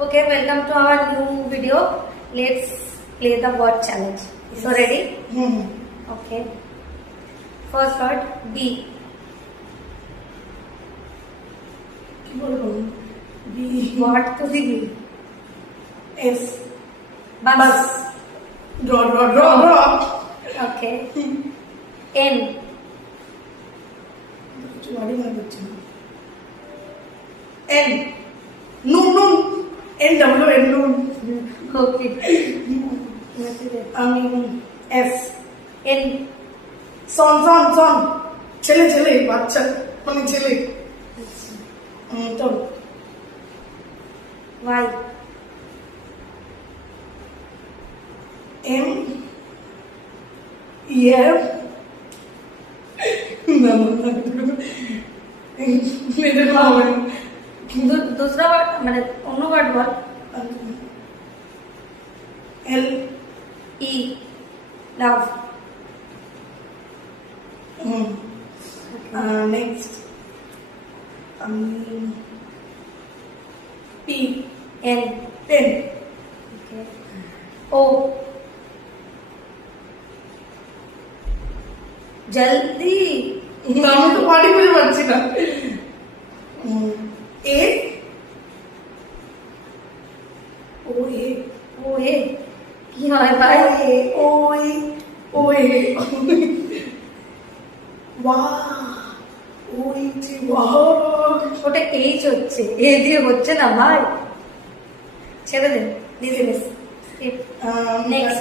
Okay, welcome to our new video. Let's play the word challenge. So ready? Okay. First word B. কি বলবো? B What to the B? S Bus. Draw draw draw draw Okay. N. কিছু বাড়ি মনে করছে না। এন নুন নুন N W N নুন Okay. আমি এস N. সন সন সন ছেলে ছেলে বাচ্চা মানে ছেলে তো Y. এম ইয়ার না না মেয়েদের মা হবে दूसरा word মানে অন্য word বল. L E. Love. নেক্সট আমি P N. Pen Okay. O. जल्दी. আমি তো পারি বলে পারছি না এ ও এ O A. কি হয় ভাই? ওই ওই ওয়া ওই যে ওয়া ওটা H হচ্ছে, A দিয়ে হচ্ছে না ভাই. ছেড়ে দে. দিদি মিস. Next.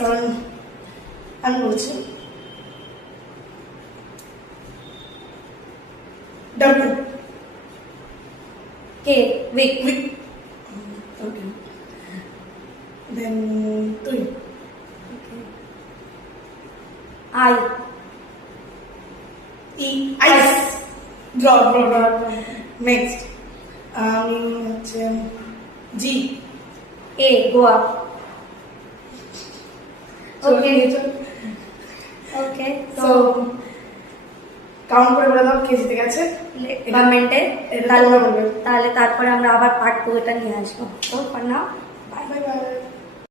আমি বলছি W K. Week. Week okay then তুই I. E ice draw draw draw next আমি হচ্ছে G A. Goa. Okay. Okay. So count করে বলে দাও কে জিতে গেছে এবার মেনটেন. এটা তোমরা বলবে। তাহলে তারপরে আমরা আবার পার্ট 2 এটা নিয়ে আসবো. তো for now bye. Bye by